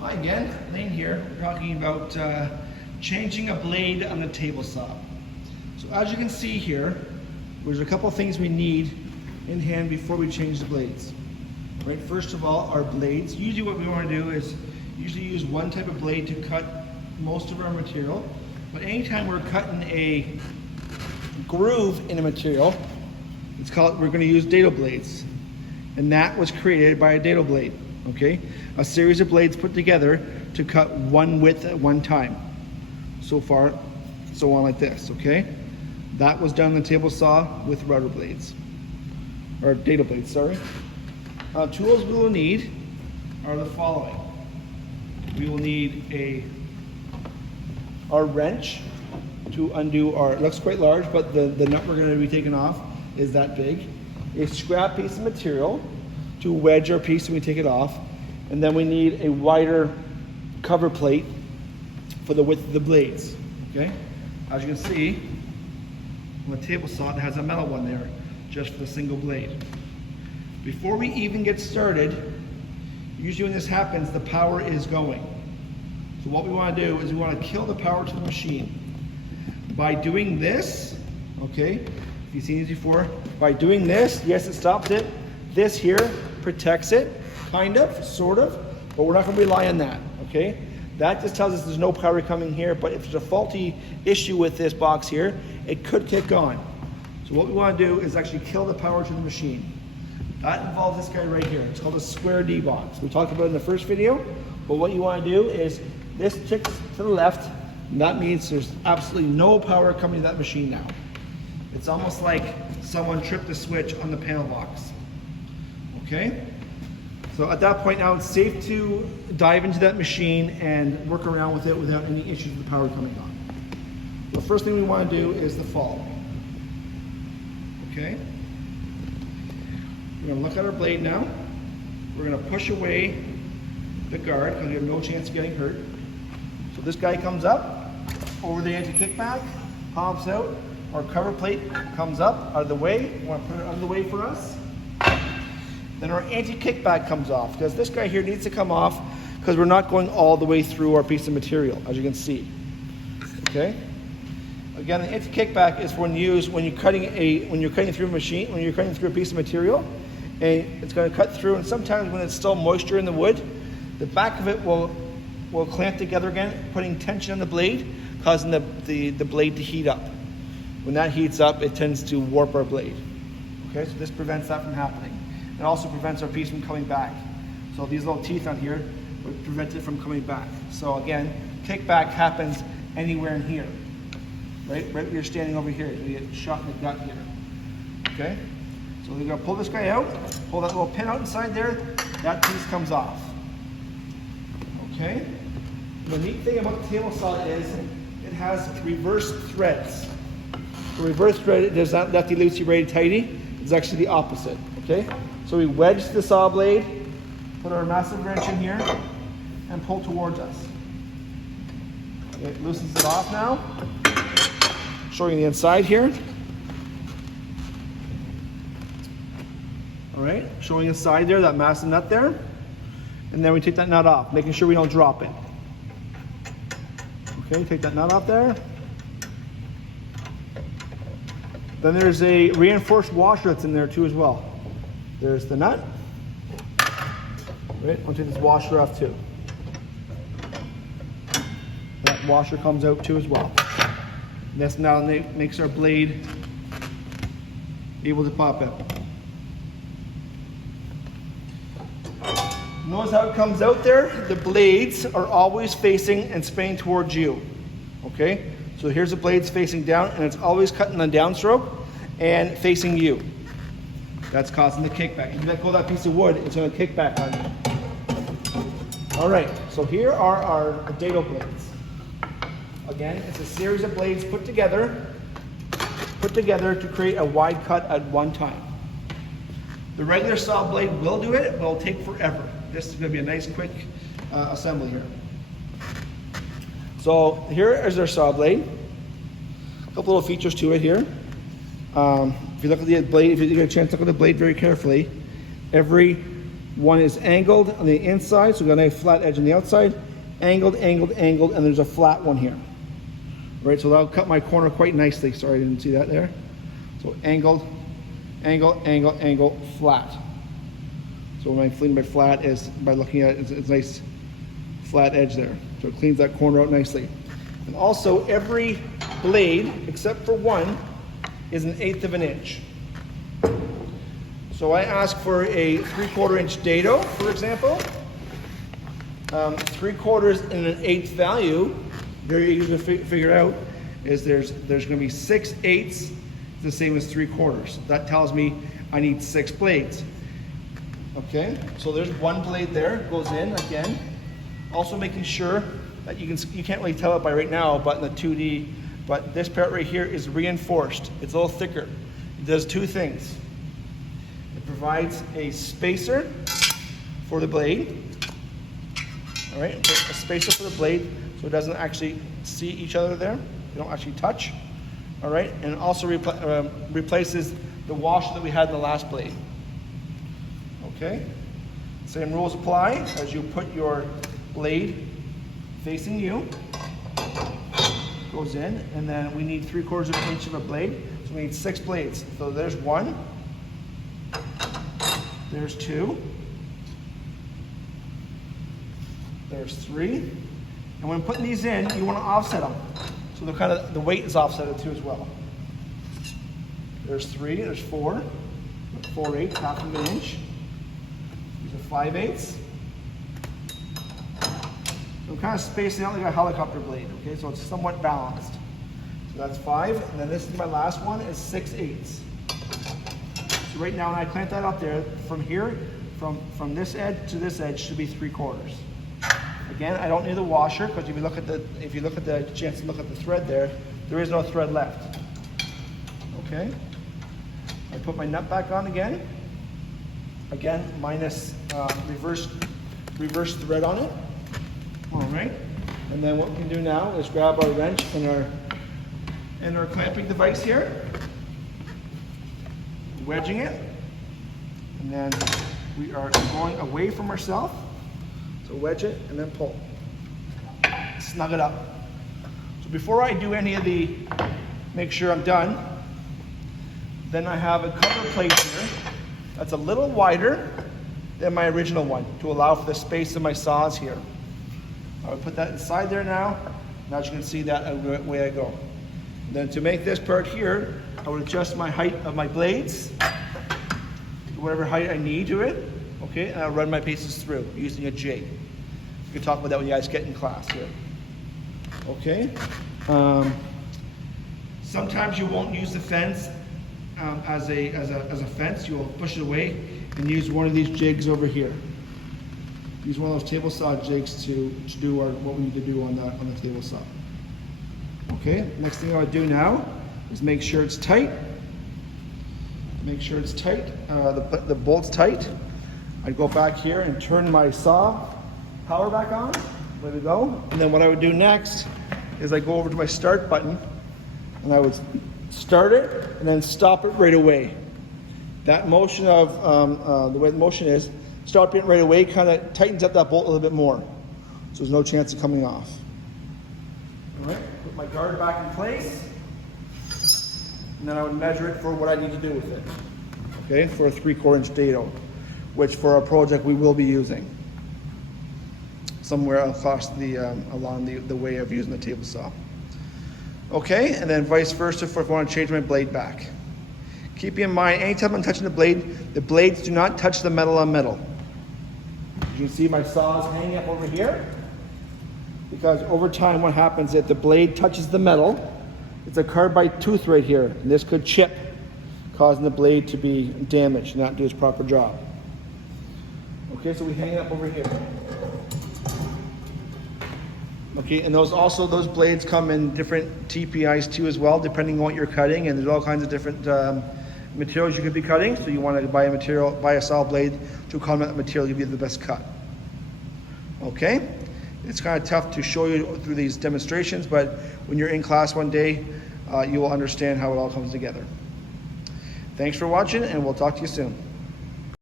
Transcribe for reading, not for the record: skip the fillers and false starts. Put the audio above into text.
Hi again, Lane here. We're talking about changing a blade on the table saw. So as you can see here, there's a couple of things we need in hand before we change the blades. Right, first of all, our blades. Usually what we want to do is usually use one type of blade to cut most of our material. But anytime we're cutting a groove in a material, we're going to use dado blades. And that was created by a dado blade. Okay, a series of blades put together to cut one width at one time. So far, so on like this, okay? That was done on the table saw with router blades, or dado blades, sorry. Tools we will need are the following. We will need our wrench to undo our, it looks quite large, but the nut we're going to be taking off is that big. A scrap piece of material to wedge our piece when we take it off, and then we need a wider cover plate for the width of the blades. Okay, as you can see on the table saw, it has a metal one there just for the single blade. Before we even get started, usually when this happens, the power is going. So what we want to do is we want to kill the power to the machine by doing this. Okay, if you've seen this before, by doing this, yes, it stops it. This here protects it, kind of, sort of, but we're not going to rely on that, okay? That just tells us there's no power coming here, but if there's a faulty issue with this box here, it could kick on. So what we want to do is actually kill the power to the machine. That involves this guy right here. It's called a square D box. We talked about it in the first video, but what you want to do is this ticks to the left, and that means there's absolutely no power coming to that machine now. It's almost like someone tripped the switch on the panel box. Okay, so at that point now it's safe to dive into that machine and work around with it without any issues with the power coming on. The first thing we want to do is the following. Okay, we're going to look at our blade now. We're going to push away the guard because we have no chance of getting hurt. So this guy comes up over the anti-kickback, pops out. Our cover plate comes up out of the way. We want to put it out of the way for us. Then our anti-kickback comes off, because this guy here needs to come off because we're not going all the way through our piece of material, as you can see. Okay. Again, the anti-kickback is when you're cutting through a machine, when you're cutting through a piece of material, and it's going to cut through. And sometimes when it's still moisture in the wood, the back of it will clamp together again, putting tension on the blade, causing the blade to heat up. When that heats up, it tends to warp our blade. Okay, so this prevents that from happening. It also prevents our piece from coming back. So these little teeth on here would prevent it from coming back. So again, kickback happens anywhere in here. Right where you're standing over here, you get shot in the gut here. Okay? So we're gonna pull this guy out, pull that little pin out inside there, that piece comes off. Okay? The neat thing about the table saw is it has reverse threads. The reverse thread, it does not lefty-loosey, righty-tighty. It's actually the opposite. Okay? So we wedge the saw blade, put our massive wrench in here, and pull towards us. It loosens it off now. Showing the inside here. All right, showing inside there, that massive nut there. And then we take that nut off, making sure we don't drop it. Okay, take that nut off there. Then there's a reinforced washer that's in there too as well. There's the nut. Right, we'll take this washer off too. That washer comes out too as well. And this now makes our blade able to pop out. Notice how it comes out there? The blades are always facing and spinning towards you. Okay? So here's the blades facing down, and it's always cutting the downstroke and facing you. That's causing the kickback. If you let go of that piece of wood, it's going to kick back on you. All right, so here are our dado blades. Again, it's a series of blades put together to create a wide cut at one time. The regular saw blade will do it, but it'll take forever. This is going to be a nice, quick assembly here. So here is our saw blade. A couple little features to it here. If you look at the blade, if you get a chance to look at the blade very carefully, every One is angled on the inside, so we've got a nice flat edge on the outside. Angled, angled, angled, and there's a flat one here. Right, so that'll cut my corner quite nicely. Sorry, I didn't see that there. So angled, angle, angle, angle, flat. So my fleeing by flat is by looking at it, it's a nice flat edge there. So it cleans that corner out nicely. And also every blade, except for one, is 1/8 of an inch. So I ask for a 3/4 inch dado, for example. 3/4 and 1/8 value, very easy to figure out, is there's going to be 6/8 the same as 3/4. That tells me I need 6 blades. Okay, so there's one blade there, goes in again. Also making sure that you can't really tell it by right now, but in the 2D, but this part right here is reinforced. It's a little thicker. It does two things. It provides a spacer for the blade. All right, a spacer for the blade so it doesn't actually see each other there. They don't actually touch. All right, and it also replaces the washer that we had in the last blade. Okay, same rules apply as you put your blade facing you. Goes in, and then we need 3/4 of an inch of a blade, so we need 6 blades. So there's 1, there's 2, there's 3, and when putting these in, you want to offset them, so they're kind of, the weight is offsetted too as well. There's 3, there's 4, 4/8, 1/2 of an inch. These are 5/8. So I'm kind of spacing out like a helicopter blade, okay? So it's somewhat balanced. So that's 5, and then this is my last one, is 6/8. So right now when I clamp that up there, from here, from this edge to this edge should be 3/4. Again, I don't need the washer, because if you look at the chance to look at the thread there is no thread left. Okay. I put my nut back on again. Again, minus reverse thread on it. All right, and then what we can do now is grab our wrench and our clamping device here, wedging it, and then we are going away from ourselves. So wedge it and then pull. Snug it up. So before I do any of the, make sure I'm done, then I have a cover plate here that's a little wider than my original one to allow for the space of my saws here. I would put that inside there now. Now you can see that way I go. And then to make this part here, I would adjust my height of my blades to whatever height I need to it. Okay, and I'll run my pieces through using a jig. You can talk about that when you guys get in class here. Okay. Sometimes you won't use the fence as a fence. You will push it away and use one of these jigs over here. Use one of those table saw jigs to do what we need to do on the table saw. Okay, next thing I would do now is make sure it's tight. Make sure it's tight, the bolt's tight. I'd go back here and turn my saw power back on. There we go. And then what I would do next is I go over to my start button and I would start it and then stop it right away. That motion of, the way the motion is, stopping it right away kind of tightens up that bolt a little bit more. So there's no chance of coming off. All right, put my guard back in place. And then I would measure it for what I need to do with it. Okay, for a 3/4 inch dado, which for our project we will be using. Somewhere across along the way of using the table saw. Okay, and then vice versa if I want to change my blade back. Keep in mind, anytime I'm touching the blades do not touch the metal on metal. You can see my saw is hanging up over here, because over time what happens if the blade touches the metal, it's a carbide tooth right here, and this could chip, causing the blade to be damaged and not do its proper job. Okay, so we hang it up over here. Okay, and those blades come in different TPIs too as well, depending on what you're cutting, and there's all kinds of different materials you could be cutting, so you want to buy a saw blade to complement the material, give you the best cut. Okay, it's kind of tough to show you through these demonstrations, but when you're in class one day, you will understand how it all comes together. Thanks for watching, and we'll talk to you soon.